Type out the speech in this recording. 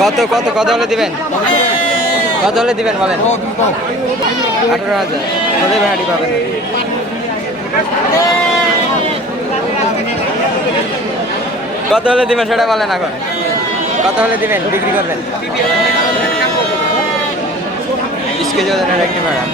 কত কত কত হলে দিবেন? কত হলে দিবেন বলেন। আঠারো হাজার। কত ভ্যারাইটি পাবেন। কত হলে দিবেন সেটা বলেন এখন। কত হলে দিবেন? বিক্রি করবেন? বিশ কেজি ওজনের একটি ভেড়া।